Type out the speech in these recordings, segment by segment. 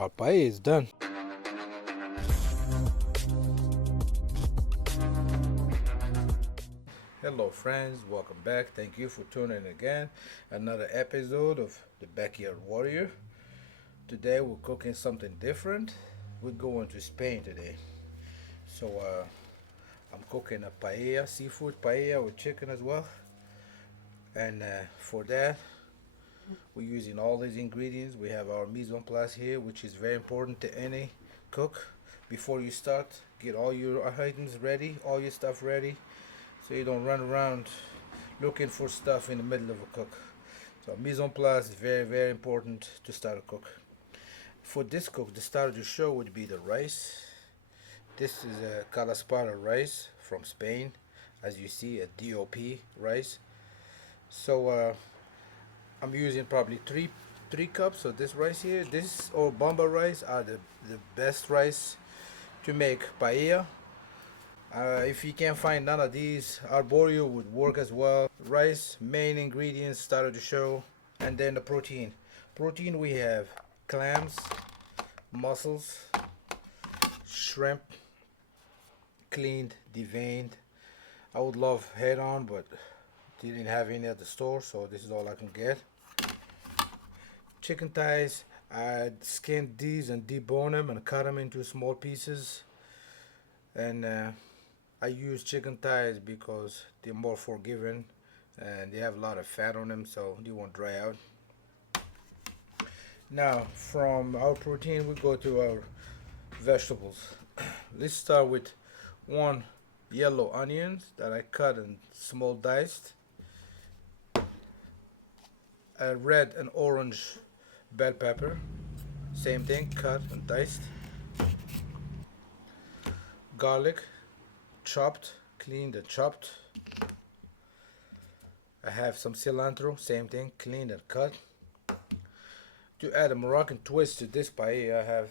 Our paella is done. Hello friends, welcome back. Thank you for tuning in again. Another episode of the Backyard Warrior. Today we're cooking something different. We're going to Spain today. So I'm cooking a paella, seafood paella with chicken as well. And for that, we're using all these ingredients. We have our mise en place here, which is very important to any cook. Before you start, get all your items ready, all your stuff ready, so you don't run around looking for stuff in the middle of a cook. So mise en place is very, very important to start a cook. For this cook, the start of the show would be the rice. This is a calaspara rice from Spain, as you see, a DOP rice. So I'm using probably three cups of this rice here. This or bomba rice are the best rice to make paella. If you can't find none of these, arborio would work as well. Rice, main ingredients, start of the show, and then the protein. Protein, we have clams, mussels, shrimp, cleaned, deveined. I would love head on, but didn't have any at the store, so this is all I can get. Chicken thighs, I skinned these and debone them and cut them into small pieces. And I use chicken thighs because they're more forgiving and they have a lot of fat on them, so they won't dry out. Now from our protein we go to our vegetables. Let's start with one yellow onion that I cut in small diced. A red and orange bell pepper, same thing, cut and diced. Garlic, chopped, cleaned and chopped. I have some cilantro, same thing, cleaned and cut. To add a Moroccan twist to this paella, I have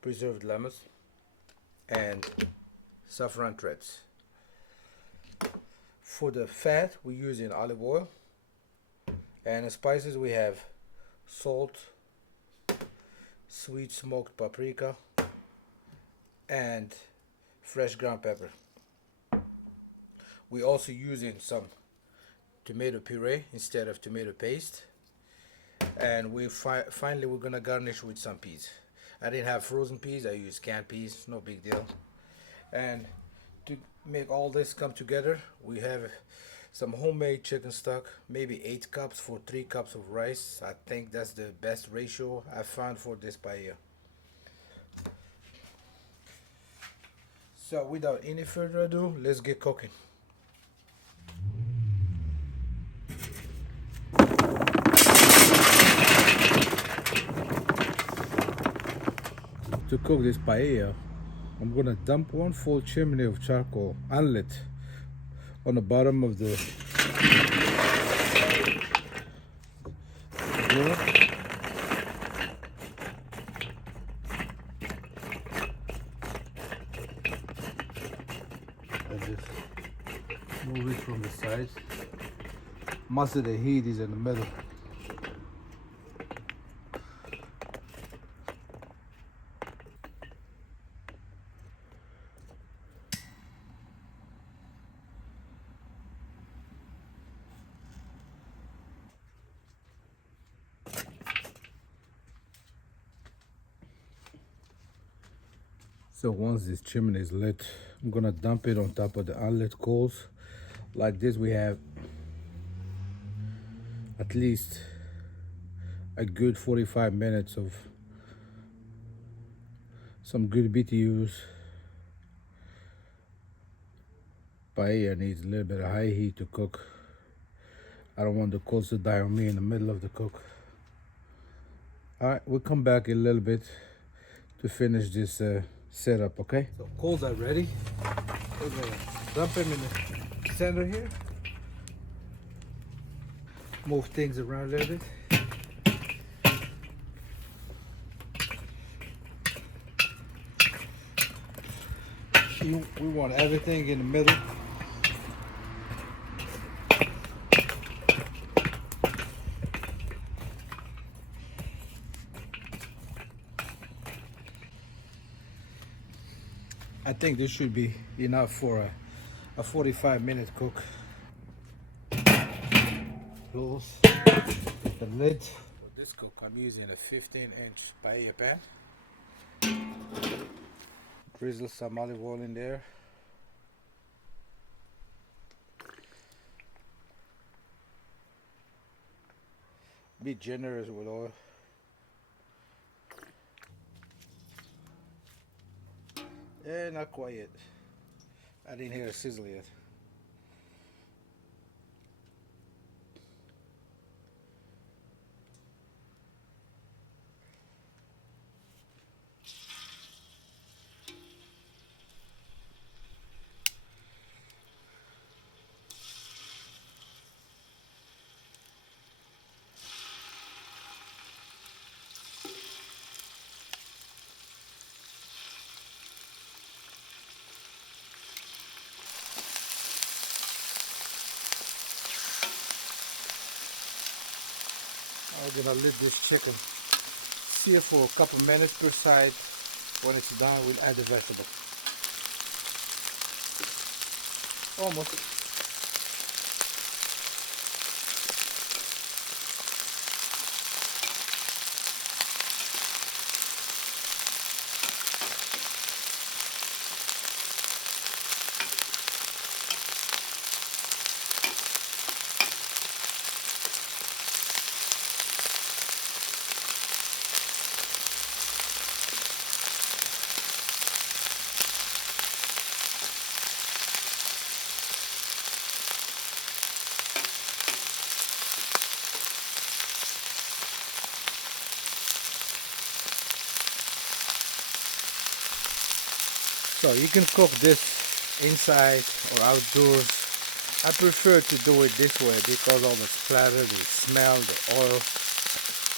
preserved lemons and saffron threads. For the fat, we're using olive oil. And the spices, we have salt, sweet smoked paprika, and fresh ground pepper. We're also using some tomato puree instead of tomato paste. And finally we're gonna garnish with some peas. I didn't have frozen peas, I used canned peas, no big deal. And to make all this come together, we have some homemade chicken stock, maybe 8 cups for 3 cups of rice. I think that's the best ratio I found for this paella. So without any further ado, let's get cooking. To cook this paella, I'm gonna dump one full chimney of charcoal unlit on the bottom of the grill. And just move it from the sides. Most of the heat is in the middle. So once this chimney is lit, I'm gonna dump it on top of the unlit coals. Like this, we have at least a good 45 minutes of some good BTUs. Paella needs a little bit of high heat to cook. I don't want the coals to die on me in the middle of the cook. Alright, we'll come back in a little bit to finish this setup, okay? So coals are ready. We're gonna dump them in the center here. Move things around a little bit. We want everything in the middle. I think this should be enough for a 45-minute cook. Close the lid. For this cook, I'm using a 15-inch paella pan. Drizzle some olive oil in there. Be generous with oil. Not quite yet. I didn't hear a sizzle yet. I'm gonna let this chicken sear for a couple minutes per side. When it's done, we'll add the vegetable. Almost. So you can cook this inside or outdoors. I prefer to do it this way because of the splatter, the smell, the oil.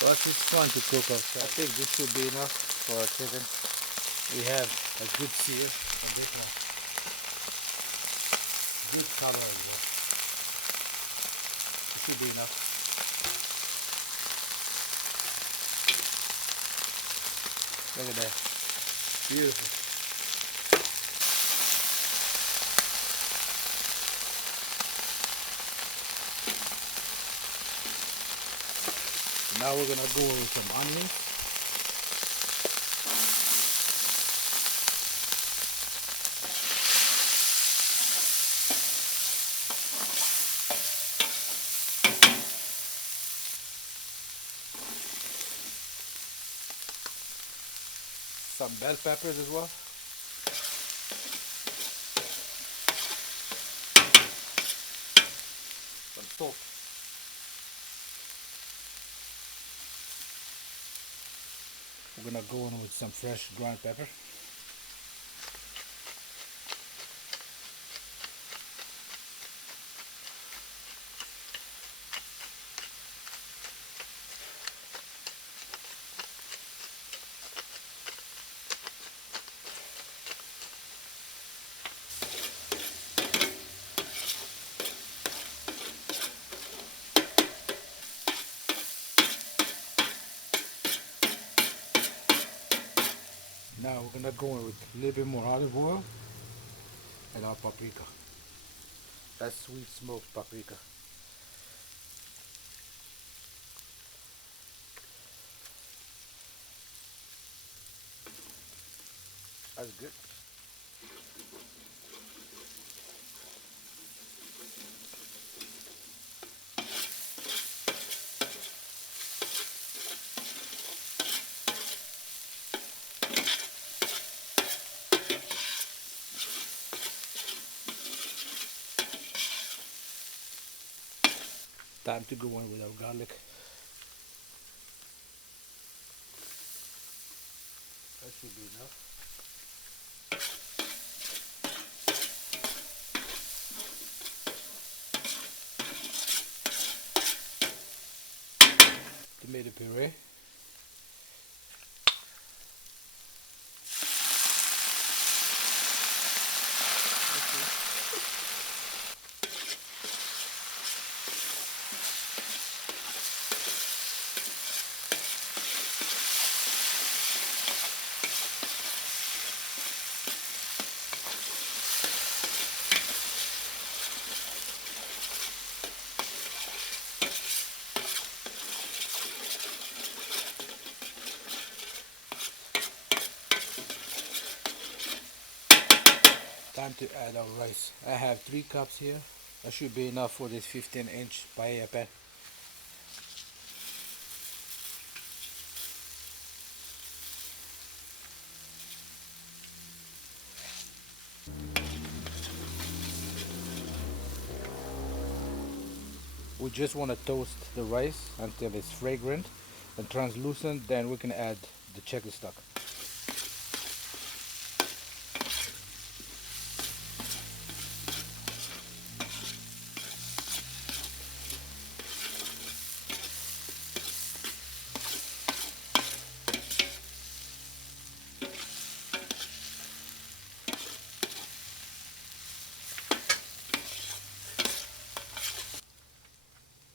Plus it's fun to cook outside. I think this should be enough for our chicken. We have a good sear on this one. Good color as well. It should be enough. Look at that. Beautiful. Now we're gonna go with some onions. Some bell peppers as well. Some salt. We're gonna go in with some fresh ground pepper. Now we're gonna go in with a little bit more olive oil and our paprika. That's sweet smoked paprika. That's good. Time to go in with our garlic. That should be enough. Tomato puree. Time to add our rice. I have 3 cups here. That should be enough for this 15-inch paella pan. We just want to toast the rice until it's fragrant and translucent, then we can add the chicken stock.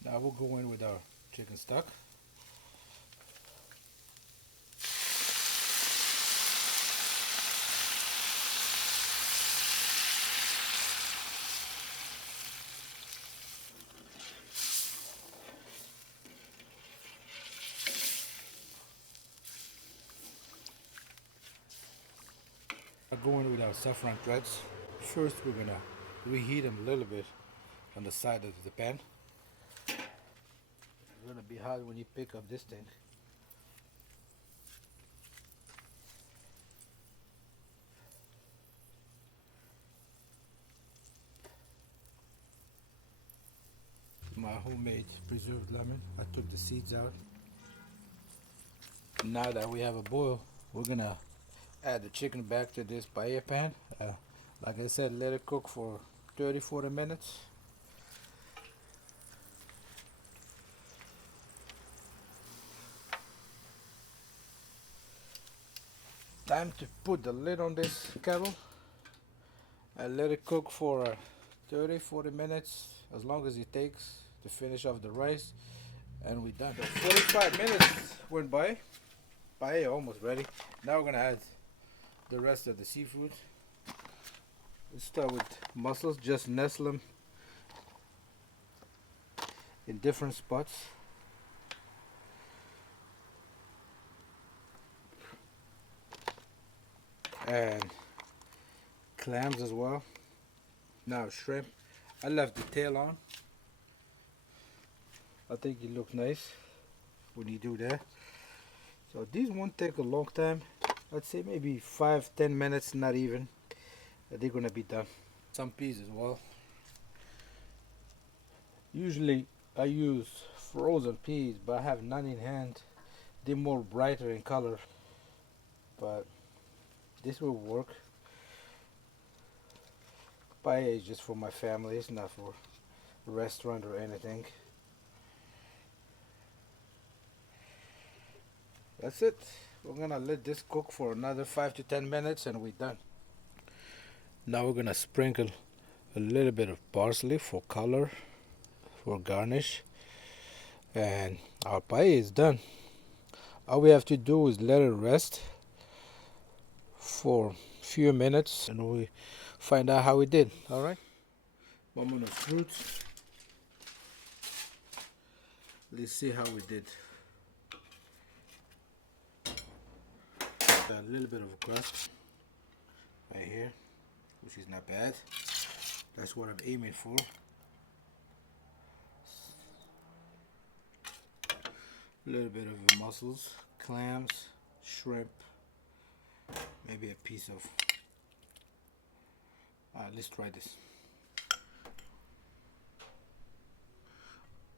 Now we'll go in with our chicken stock. I'll go in with our saffron threads. First we're gonna reheat them a little bit on the side of the pan. It's gonna be hot when you pick up this thing. My homemade preserved lemon. I took the seeds out. Now that we have a boil, we're gonna add the chicken back to this paella pan. Like I said, let it cook for 30-40 minutes. Time to put the lid on this kettle and let it cook for 30-40 minutes, as long as it takes to finish off the rice, and we're done. So 45 minutes went by. Paella almost ready. Now we're gonna add the rest of the seafood. Let's start with mussels. Just nestle them in different spots. And clams as well. Now shrimp. I left the tail on. I think it looks nice when you do that. So these won't take a long time. I'd say maybe 5-10 minutes, not even. They're gonna be done. Some peas as well. Usually I use frozen peas, but I have none in hand. They're more brighter in color, but this will work. Paella is just for my family. It's not for a restaurant or anything. That's it. We're gonna let this cook for another 5-10 minutes and we're done. Now we're gonna sprinkle a little bit of parsley for color, for garnish, and our paella is done. All we have to do is let it rest for a few minutes and we find out how we did. All right, moment of truth. Let's see how we did. A little bit of a crust right here, which is not bad. That's what I'm aiming for. A little bit of the mussels, clams, shrimp, maybe a piece of. Let's try this.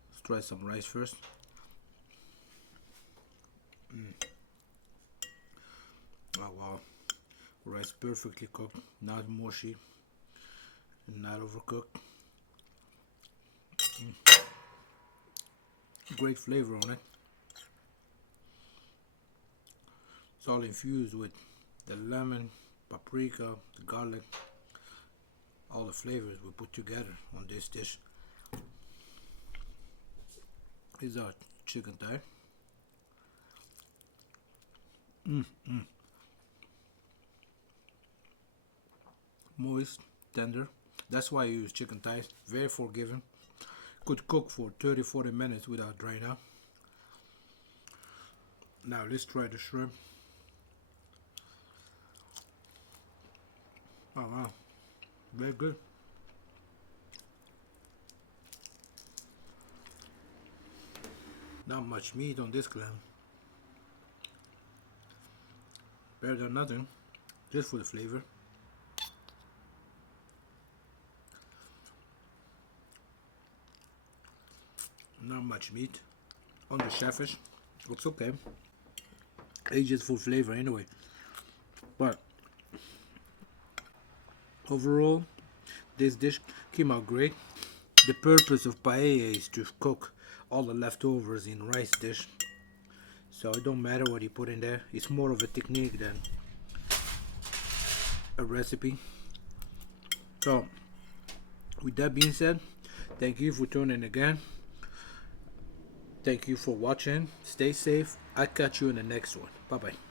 Let's try some rice first. Oh wow, rice perfectly cooked, not mushy, not overcooked. Great flavor on it. It's all infused with the lemon, paprika, the garlic, all the flavors we put together on this dish. Here's our chicken thigh. Moist, tender. That's why I use chicken thighs. Very forgiving. Could cook for 30-40 minutes without drying out. Now let's try the shrimp. Oh wow. Very good. Not much meat on this clam. Better than nothing, just for the flavor. Not much meat on the shellfish. Looks okay. It's just for flavor anyway. But overall, this dish came out great. The purpose of paella is to cook all the leftovers in rice dish. So it don't matter what you put in there. It's more of a technique than a recipe. So with that being said, thank you for tuning in again. Thank you for watching. Stay safe. I'll catch you in the next one. Bye bye.